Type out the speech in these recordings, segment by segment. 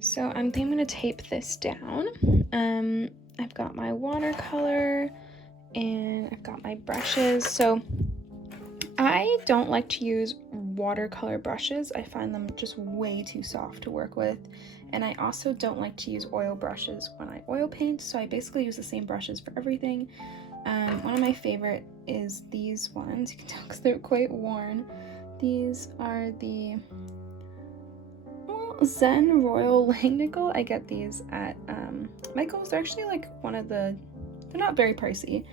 So I'm gonna tape this down. I've got my watercolor and I've got my brushes. So I don't like to use watercolor brushes. I find them just way too soft to work with. And I also don't like to use oil brushes when I oil paint, so I basically use the same brushes for everything. One of my favorite is these ones. You can tell because they're quite worn. These are the Zen Royal Langnickel. I get these at Michael's. They're actually like they're not very pricey.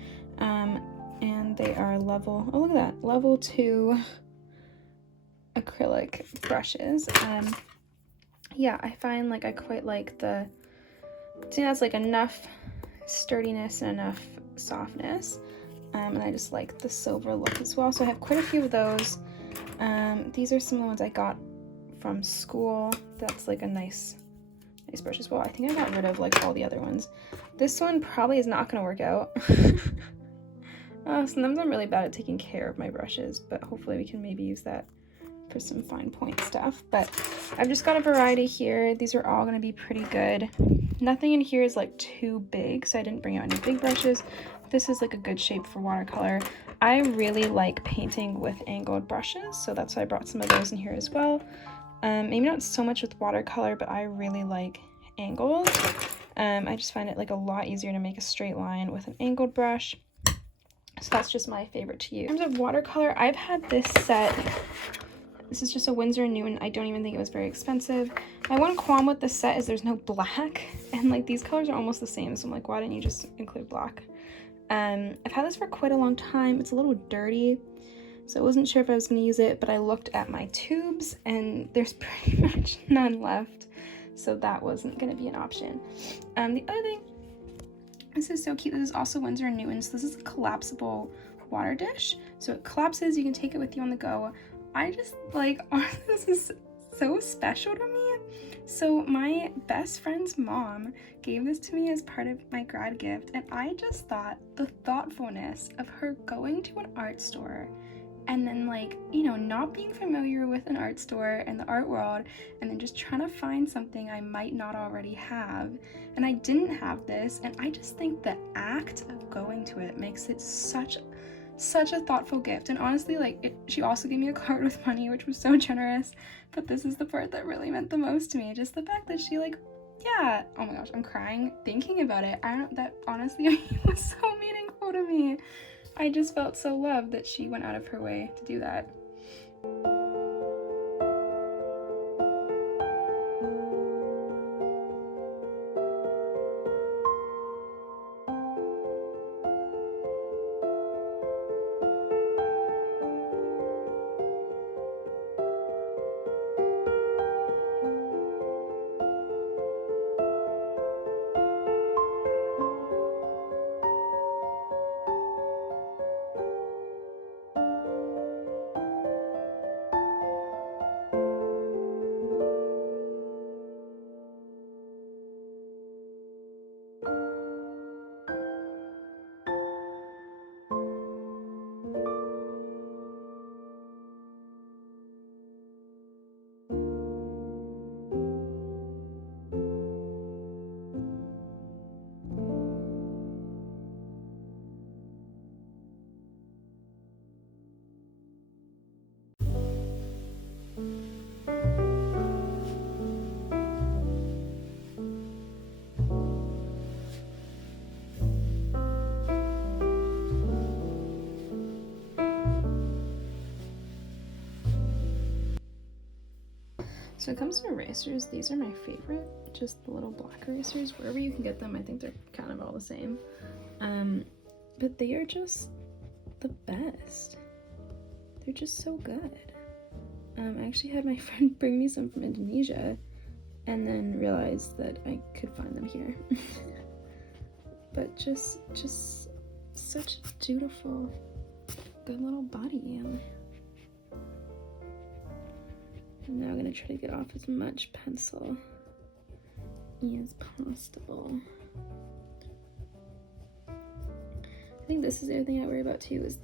And they are level, oh look at that, level 2 acrylic brushes. Yeah, I find like I quite like I think that's like enough sturdiness and enough softness. And I just like the silver look as well. So I have quite a few of those. These are some of the ones I got from school. That's like a nice brush as well. I think I got rid of like all the other ones. This one probably is not gonna work out. Sometimes I'm really bad at taking care of my brushes, but hopefully we can maybe use that for some fine point stuff. But I've just got a variety here. These are all going to be pretty good. Nothing in here is like too big, so I didn't bring out any big brushes. This is like a good shape for watercolor. I really like painting with angled brushes, so that's why I brought some of those in here as well. Maybe not so much with watercolor, but I really like angles. I just find it like a lot easier to make a straight line with an angled brush. So that's just my favorite to use. In terms of watercolor, I've had this set. This is just a Winsor & Newton. I don't even think it was very expensive. My one qualm with this set is there's no black, and like these colors are almost the same, so I'm like, why didn't you just include black? I've had this for quite a long time. It's a little dirty, so I wasn't sure if I was going to use it, but I looked at my tubes and there's pretty much none left, so that wasn't going to be an option. The other thing, this is so cute. This is also Winsor & Newton. So this is a collapsible water dish. So it collapses, you can take it with you on the go. I just like, honestly, this is so special to me. So my best friend's mom gave this to me as part of my grad gift, and I just thought the thoughtfulness of her going to an art store and then like, you know, not being familiar with an art store and the art world, and then just trying to find something I might not already have. And I didn't have this, and I just think the act of going to it makes it such a thoughtful gift. And honestly, like she also gave me a card with money, which was so generous, but this is the part that really meant the most to me. Just the fact that she like, yeah, oh my gosh, I'm crying thinking about it. That honestly was so meaningful to me. I just felt so loved that she went out of her way to do that. So it comes to erasers. These are my favorite, just the little black erasers. Wherever you can get them, I think they're kind of all the same. But they are just the best. They're just so good. I actually had my friend bring me some from Indonesia and then realized that I could find them here. But just such a beautiful, good little body. And now I'm going to try to get off as much pencil as possible. I think this is the other thing I worry about too, is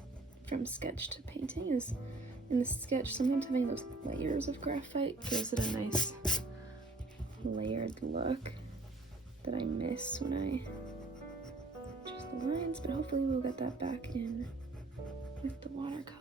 from sketch to painting, is in the sketch sometimes having those layers of graphite gives it a nice layered look that I miss when I just the lines, but hopefully we'll get that back in with the watercolor.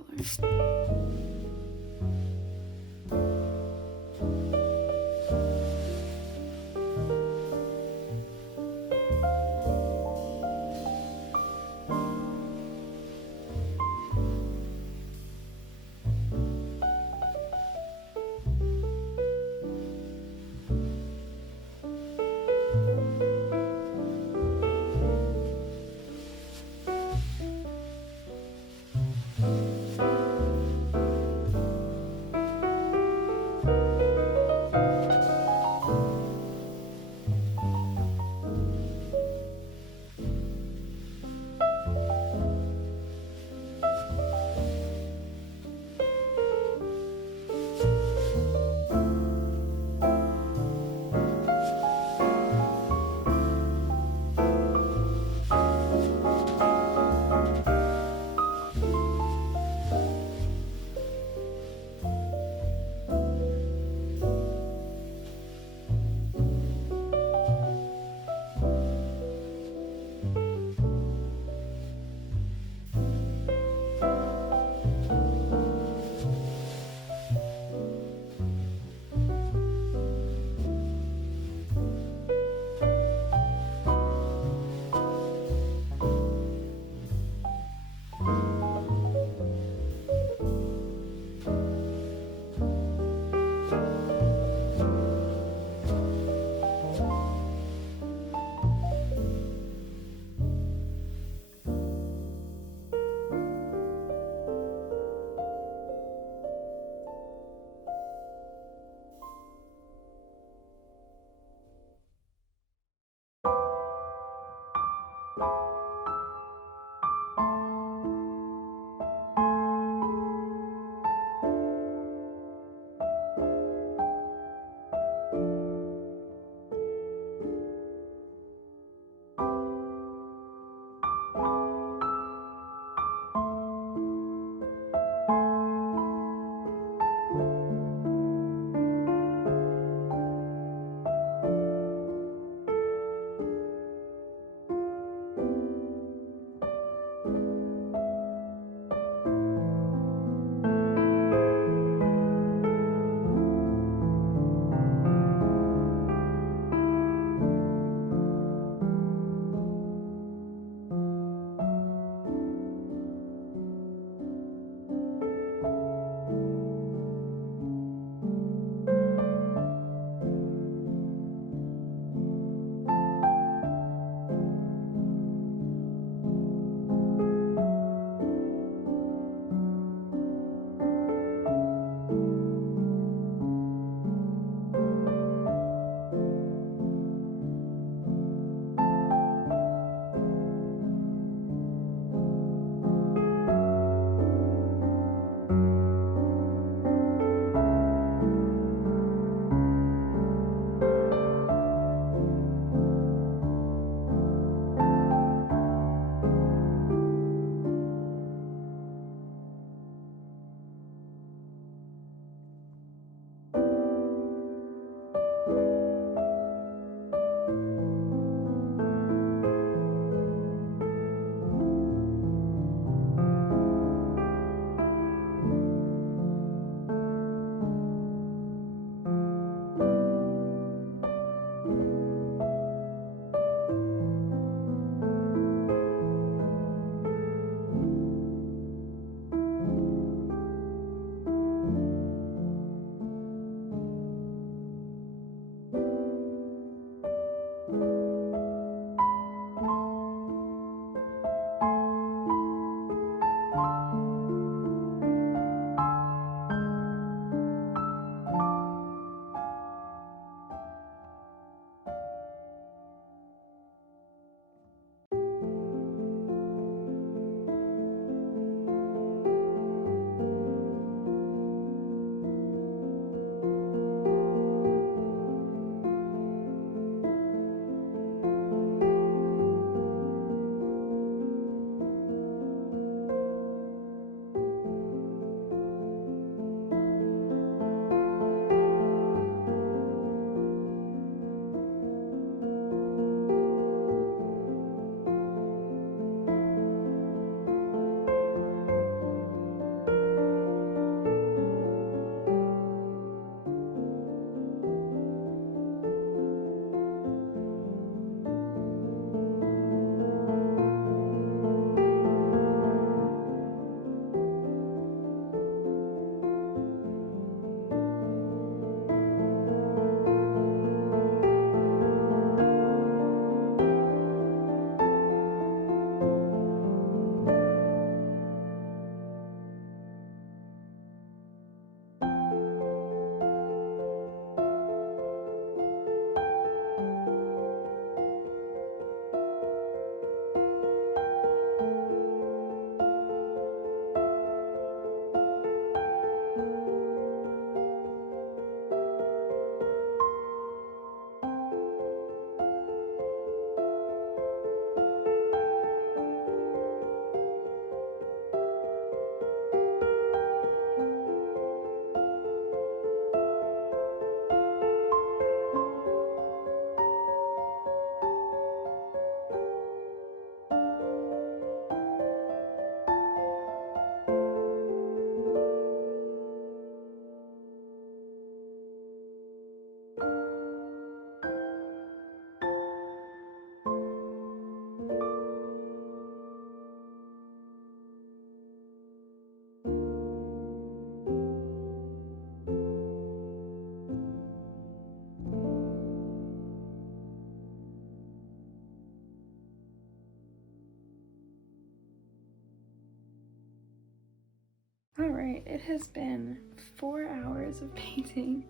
Alright, it has been 4 hours of painting.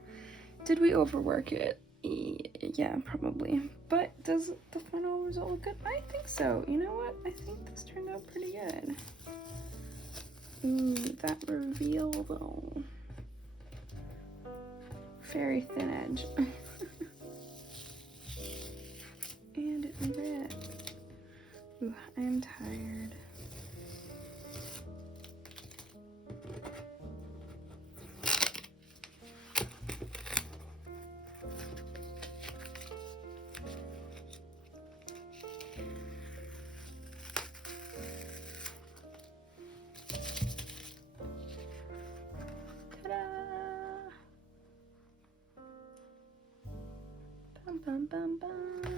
Did we overwork it? Yeah, probably. But does the final result look good? I think so. You know what? I think this turned out pretty good. Ooh, that reveal though. Very thin edge. And it ripped. Ooh, I am tired. Bum, bum, bum.